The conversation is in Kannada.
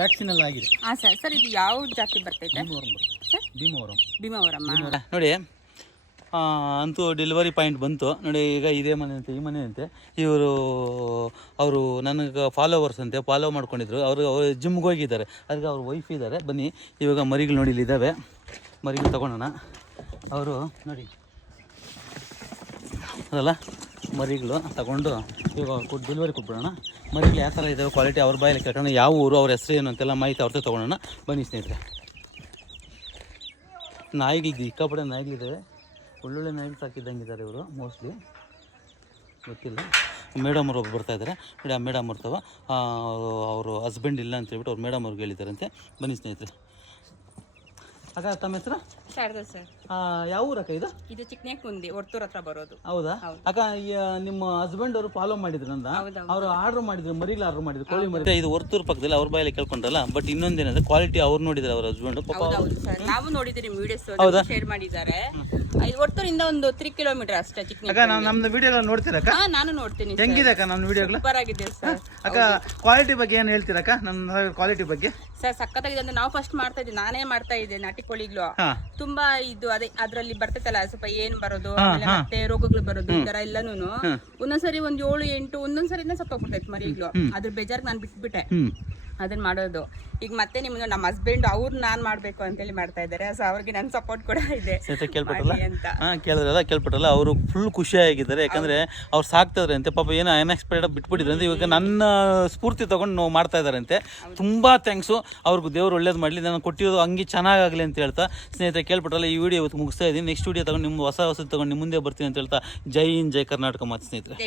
ವ್ಯಾಕ್ಸಿನ್ ಎಲ್ಲ ಆಗಿದೆ. ಹಾಂ ಸರ್. ಸರ್ ಇದು ಯಾವ ಜಾತಿ ಬರ್ತೈತೆ? ಸರ್ ಭೀಮವರಂ. ಭೀಮವರಮ್ಮ. ನೋಡಿ ಅಂತೂ ಡೆಲಿವರಿ ಪಾಯಿಂಟ್ ಬಂತು ನೋಡಿ. ಈಗ ಇದೇ ಮನೆ ಅಂತೆ, ಈ ಮನೆ ಅಂತೆ. ಅವರು ನನಗೆ ಫಾಲೋವರ್ಸ್ ಅಂತೆ, ಫಾಲೋ ಮಾಡ್ಕೊಂಡಿದ್ರು. ಅವರು ಜಿಮ್ಗೆ ಹೋಗಿದ್ದಾರೆ, ಅದಕ್ಕೆ ಅವ್ರ ವೈಫ್ ಇದ್ದಾರೆ. ಬನ್ನಿ ಇವಾಗ ಮರಿಗಳು ನೋಡಿ ಇಲ್ಲಿ ಇದ್ದಾವೆ, ಮರಿಗಳು ತೊಗೊಳೋಣ. ಅವರು ನೋಡಿ ಅದಲ್ಲ ಮರಿಗಳು ತಗೊಂಡು ಇವಾಗ ಡೆಲಿವರಿ ಕೊಟ್ಬಿಡೋಣ. ಮರಿಗಳು ಯಾವ ಥರ ಇದ್ದಾವೆ ಕ್ವಾಲಿಟಿ ಅವ್ರ ಬಾಯಲ್ಲಿ ಕೇಳೋಣ. ಯಾವ ಊರು, ಅವ್ರ ಹೆಸರು ಏನು ಅಂತೆಲ್ಲ ಮಾಹಿತಿ ಅವ್ರದ್ದು ತೊಗೊಳೋಣ. ಬನ್ನಿ ಸ್ನೇಹಿತರೆ. ನಾಯಿಗಳಿದ್ದು ಸಿಕ್ಕಾಪಟ್ಟೆ ನಾಯಿಗಳಿದ್ದಾವೆ, ಒಳ್ಳೊಳ್ಳೆ ನಾಯಿಗಳು ಸಾಕಿದ್ದಂಗಿದ್ದಾರೆ ಇವರು. ಮೋಸ್ಟ್ಲಿ ಗೊತ್ತಿಲ್ಲ. ಮೇಡಮ್ ಅವರು ಒಬ್ಬರು ಬರ್ತಾಯಿದ್ದಾರೆ ನೋಡಿ. ಆ ಮೇಡಮ್ ಇರ್ತಾವ, ಅವರು ಹಸ್ಬೆಂಡ್ ಇಲ್ಲ ಅಂತ ಹೇಳ್ಬಿಟ್ಟು ಅವ್ರು ಮೇಡಮ್ ಅವ್ರಿಗೆ ಹೇಳಿದ್ದಾರಂತೆ. ಬನ್ನಿ ಸ್ನೇಹಿತರೆ. ಅಕ್ಕ ತಮ್ಮ ಹೆಸರು? ಶಾರದಾ ಸರ್. ಯಾವ ಊರಕ್ಕ ಇದು? ಇದು ಚಿಕ್ಕನೇಕುಂದಿ, ಒರ್ತೂರ್ ಹತ್ರ ಬರೋದು. ಹೌದಾ ಅಕ್ಕ? ನಿಮ್ಮ ಹಸ್ಬೆಂಡ್ ಅವರು ಫಾಲೋ ಮಾಡಿದ್ರು ನಂದ, ಅವರು ಆರ್ಡರ್ ಮಾಡಿದ್ರು, ಮರಿಗಳು ಆರ್ಡರ್ ಮಾಡಿದ್ರು, ಕೋಳಿ ಮರಿ. ಇದು ಹೊರ್ತೂರು ಪಕ್ಕದಲ್ಲಿ ಅವ್ರ ಬಾಯಲ್ಲಿ ಕೇಳ್ಕೊಂಡ್ರಲ್ಲ. ಬಟ್ ಇನ್ನೊಂದೇನಂದ್ರೆ ಕ್ವಾಲಿಟಿ ಅವ್ರು ನೋಡಿದ್ರೆ ಅವ್ರ ಹಸ್ಬೆಂಡ್ ನಾವು ನೋಡಿದ್ರಿ ವಿಡಿಯೋಸ್ ಶೇರ್ ಮಾಡಿದ್ದಾರೆ. ಹೊರ್ತೂರಿಂದ ಒಂದು 3 ಕಿಲೋಮೀಟರ್ ಅಷ್ಟೇ ಚಿಕ್ಕನೇಕುಂದಿ. ಅಕ್ಕ ನಮ್ದು ವಿಡಿಯೋ ನೋಡ್ತೀರಕ್ಕ? ನಾನು ನೋಡ್ತೀನಿ. ಹೆಂಗಿದೆ ಅಕ್ಕ ನನ್ನ ವಿಡಿಯೋಗಳು? ಸೂಪರ್ ಆಗಿದೆ ಸರ್. ಅಕ್ಕ ಕ್ವಾಲಿಟಿ ಬಗ್ಗೆ ಏನು ಹೇಳ್ತೀರಕ್ಕ? ನನ್ನ ಕ್ವಾಲಿಟಿ ಬಗ್ಗೆ ಸರ್ ಸಕ್ಕತ್ತಾಗಿದೆ ಅಂತ ನಾವು ಫಸ್ಟ್ ಮಾಡ್ತಾ ಇದ್ದೆ, ನಾನೇ ಮಾಡ್ತಾ ಇದ್ದೆ ನಾಟಿ ಕೋಳಿಗಳು. ತುಂಬಾ ಇದು ಅದೇ ಅದ್ರಲ್ಲಿ ಬರ್ತೈತಲ್ಲ ಸ್ವಲ್ಪ ಏನ್ ಬರೋದು, ಮತ್ತೆ ರೋಗಗಳು ಬರೋದು, ಈ ತರ ಎಲ್ಲಾನು ಒಂದೊಂದ್ಸರಿ 7-8 ಒಂದೊಂದ್ಸರಿನೇ ಸತ್ತೋಗ್ಬಿಡ್ತೈತೆ ಮರಿಗಳು. ಅದ್ರ ಬೇಜಾರ್ಗೆ ನಾನು ಬಿಟ್ಬಿಟ್ಟೆ ಅದನ್ನ ಮಾಡೋದು. ಈಗ ಮತ್ತೆ ನಿಮ್ಗೆ ನಮ್ಮ ಹಸ್ಬೆಂಡ್ ಅವ್ರು ನಾನ್ ಮಾಡ್ಬೇಕು ಅಂತೇಳಿ ಮಾಡ್ತಾ ಇದ್ದಾರೆ. ಸೊ ಅವ್ರಿಗೆ ನನ್ನ ಸಪೋರ್ಟ್ ಕೂಡ ಇದೆ ಕೇಳ್ಬಿಟ್ರಲ್ಲ. ಅವರು ಫುಲ್ ಖುಷಿಯಾಗಿದ್ದಾರೆ, ಯಾಕಂದ್ರೆ ಅವ್ರು ಸಾಕ್ತಿದ್ರೆ ಅಂತೆ. ಪಾಪ ಏನೋ ಅನ್ಎಕ್ಸ್ಪೆಕ್ಟೆಡ್ ಬಿಟ್ಬಿಟ್ಟಿದ್ರೆ ಅಂತ ಇವಾಗ ನನ್ನ ಸ್ಫೂರ್ತಿ ತಗೊಂಡು ನಾವು ಮಾಡ್ತಾ ಇದ್ದಾರೆ ಅಂತೆ. ತುಂಬಾ ಥ್ಯಾಂಕ್ಸು ಅವ್ರಿಗೆ, ದೇವ್ರು ಒಳ್ಳೇದು ಮಾಡಲಿ, ನಾನು ಕೊಟ್ಟಿರೋದು ಹಂಗೆ ಚೆನ್ನಾಗಾಗಲಿ ಅಂತ ಹೇಳ್ತಾ ಸ್ನೇಹಿತರೆ ಕೇಳ್ಬಿಟ್ರಲ್ಲ. ಈ ವಿಡಿಯೋ ಇವತ್ತು ಮುಗಿಸ್ತಾ ಇದ್ದೀನಿ. ನೆಕ್ಸ್ಟ್ ವಿಡಿಯೋ ತಗೊಂಡು ನಿಮ್ಮ ಹೊಸ ತಗೊಂಡು ನಿಮ್ಮ ಮುಂದೆ ಬರ್ತೀನಿ ಅಂತ ಹೇಳ್ತಾ ಜೈ ಹಿಂದ್, ಜೈ ಕರ್ನಾಟಕ ಮಾತು ಸ್ನೇಹಿತರೆ.